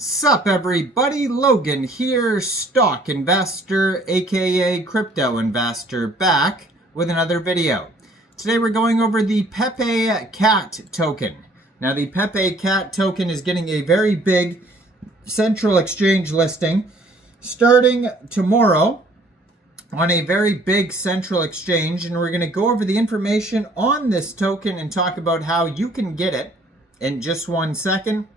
Sup everybody, Logan here, stock investor aka crypto investor, back with another video. Today we're going over the Pepecat token. Now the Pepecat token is getting a very big central exchange listing starting tomorrow on a very big central exchange, and we're going to go over the information on this token and talk about how you can get it in just 1 second.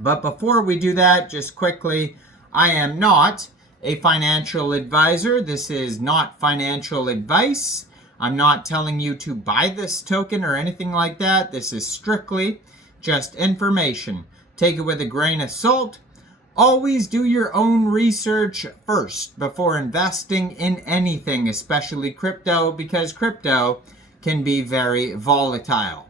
But before we do that, just quickly, I am not a financial advisor. This is not financial advice. I'm not telling you to buy this token or anything like that. This is strictly just information. Take it with a grain of salt. Always do your own research first before investing in anything, especially crypto, because crypto can be very volatile.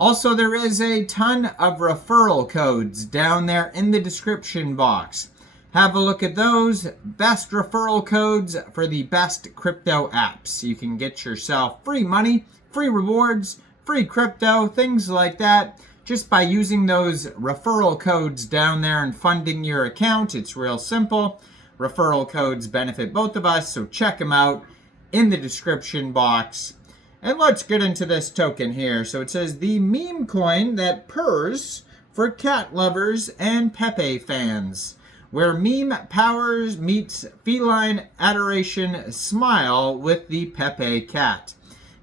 Also, there is a ton of referral codes down there in the description box. Have a look at those. Best referral codes for the best crypto apps. You can get yourself free money, free rewards, free crypto, things like that, just by using those referral codes down there and funding your account. It's real simple. Referral codes benefit both of us, so check them out in the description box. And let's get into this token here. So it says the meme coin that purrs for cat lovers and Pepe fans, where meme powers meets feline adoration, smile with the Pepecat.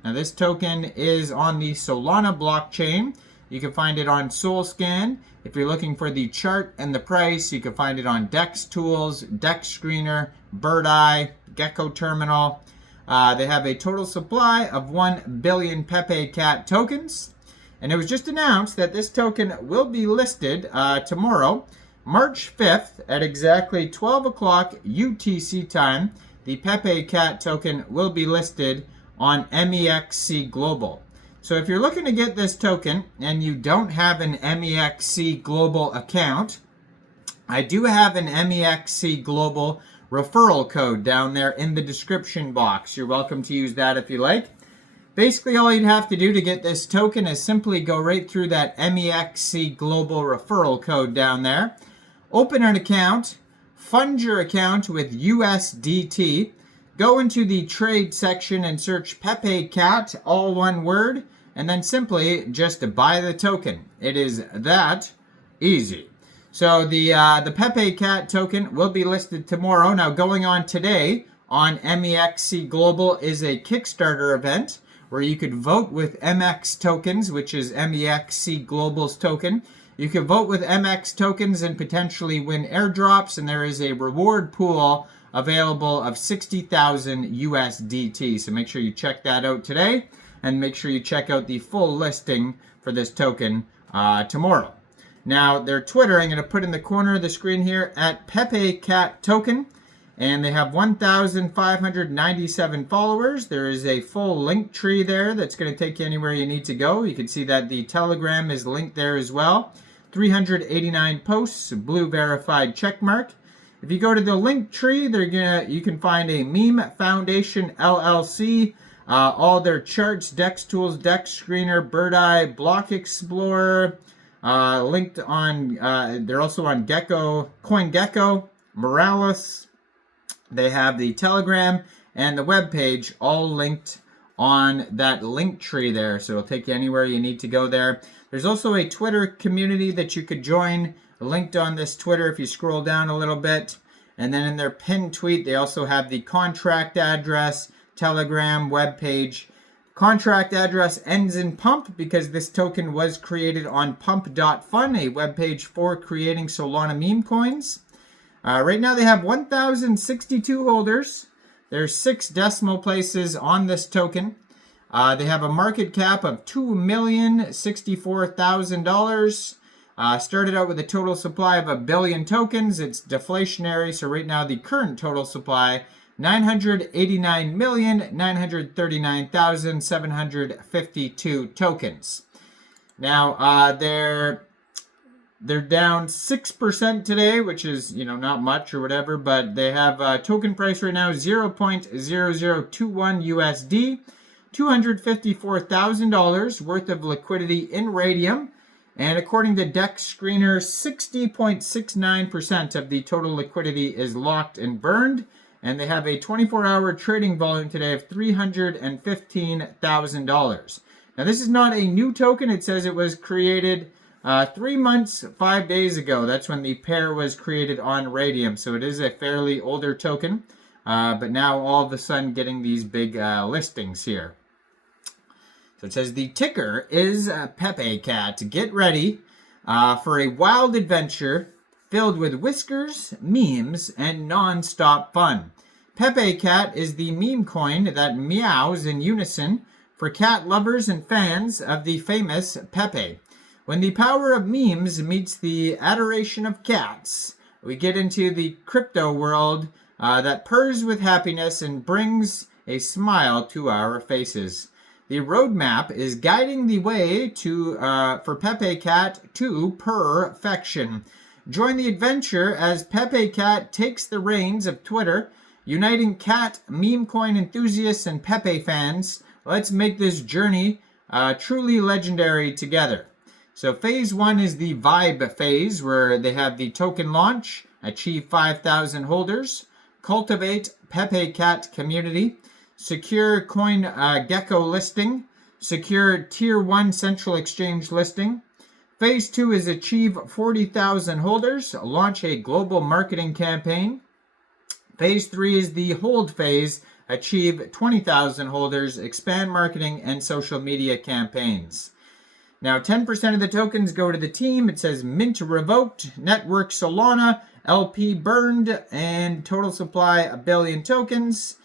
Now this token is on the Solana blockchain. You can find it on SolScan. If you're looking for the chart and the price, you can find it on Dex Tools, Dex Screener, Bird Eye, Gecko Terminal. They have a total supply of 1 billion Pepecat tokens. And it was just announced that this token will be listed tomorrow, March 5th at exactly 12 o'clock UTC time. The Pepecat token will be listed on Mexc Global. So if you're looking to get this token and you don't have an Mexc Global account, I do have an Mexc Global referral code down there in the description box. You're welcome to use that if you like. Basically, all you'd have to do to get this token is simply go right through that Mexc Global referral code down there. Open an account, fund your account with USDT, go into the trade section and search Pepecat, all one word, and then simply just buy the token. It is that easy. So the Pepecat token will be listed tomorrow. Now going on today on Mexc Global is a Kickstarter event where you could vote with MX tokens, which is Mexc Global's token. You can vote with MX tokens and potentially win airdrops, and there is a reward pool available of 60,000 USDT. So make sure you check that out today, and make sure you check out the full listing for this token tomorrow. Now, their Twitter, I'm going to put in the corner of the screen here, at Pepecat Token. And they have 1,597 followers. There is a full link tree there that's going to take you anywhere you need to go. You can see that the Telegram is linked there as well. 389 posts, blue verified checkmark. If you go to the link tree, you can find a Meme Foundation LLC, all their charts, Dex Tools, Dex Screener, Bird Eye, Block Explorer. Linked on, they're also on Gecko, CoinGecko, Morales. They have the Telegram and the web page all linked on that link tree there. So it'll take you anywhere you need to go there. There's also a Twitter community that you could join, linked on this Twitter if you scroll down a little bit. And then in their pinned tweet, they also have the contract address, Telegram, web page. Contract address ends in pump because this token was created on pump.fun, a webpage for creating Solana meme coins. Right now they have 1,062 holders. There's 6 decimal places on this token. They have a market cap of $2,064,000. Started out with a total supply of 1 billion tokens. It's deflationary, so right now the current total supply 989,939,752 tokens. Now they're down 6% today, which is not much or whatever, but they have a token price right now 0.0021 USD, $254,000 worth of liquidity in Raydium, And according to Dex Screener, 60.69% of the total liquidity is locked and burned. And they have a 24-hour trading volume today of $315,000. Now, this is not a new token. It says it was created 3 months, 5 days ago. That's when the pair was created on Raydium. So it is a fairly older token. But now all of a sudden getting these big listings here. So it says the ticker is Pepecat. Get ready for a wild adventure filled with whiskers, memes, and non-stop fun. Pepecat is the meme coin that meows in unison for cat lovers and fans of the famous Pepe. When the power of memes meets the adoration of cats, we get into the crypto world that purrs with happiness and brings a smile to our faces. The roadmap is guiding the way for Pepecat to perfection. Join the adventure as Pepecat takes the reins of Twitter, uniting cat, meme coin enthusiasts, and Pepe fans. Let's make this journey truly legendary together. So phase 1 is the vibe phase, where they have the token launch, achieve 5,000 holders, cultivate Pepecat community, secure coin gecko listing, secure tier 1 central exchange listing. Phase 2 is achieve 40,000 holders, launch a global marketing campaign. Phase 3 is the hold phase, achieve 20,000 holders, expand marketing and social media campaigns. Now 10% of the tokens go to the team. It says mint revoked, network Solana, LP burned, and total supply 1 billion tokens.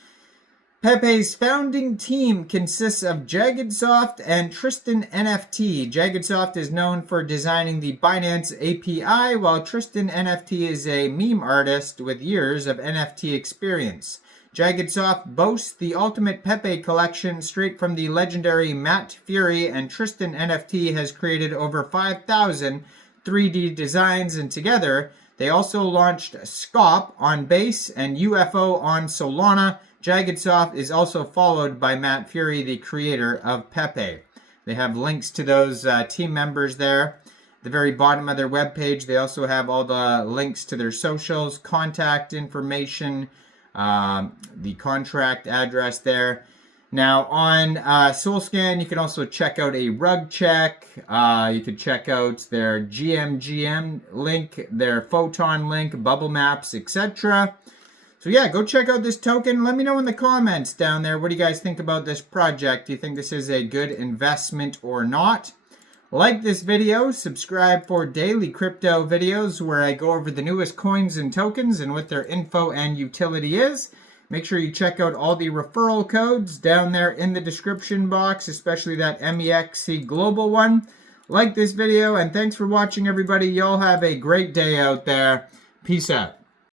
Pepe's founding team consists of Jaggedsoft and Tristan NFT. Jaggedsoft is known for designing the Binance API, while Tristan NFT is a meme artist with years of NFT experience. Jaggedsoft boasts the ultimate Pepe collection straight from the legendary Matt Fury, and Tristan NFT has created over 5,000 3D designs, and together they also launched Scop on Base and UFO on Solana. Jaggedsoft is also followed by Matt Fury, the creator of Pepe. They have links to those team members there. At the very bottom of their webpage, they also have all the links to their socials, contact information, the contract address there. Now on SoulScan, you can also check out a rug check. You could check out their GMGM link, their Photon link, bubble maps, etc. So yeah, go check out this token. Let me know in the comments down there. What do you guys think about this project? Do you think this is a good investment or not? Like this video, subscribe for daily crypto videos where I go over the newest coins and tokens and what their info and utility is. Make sure you check out all the referral codes down there in the description box, especially that Mexc global one. Like this video, and thanks for watching, everybody. Y'all have a great day out there. Peace out.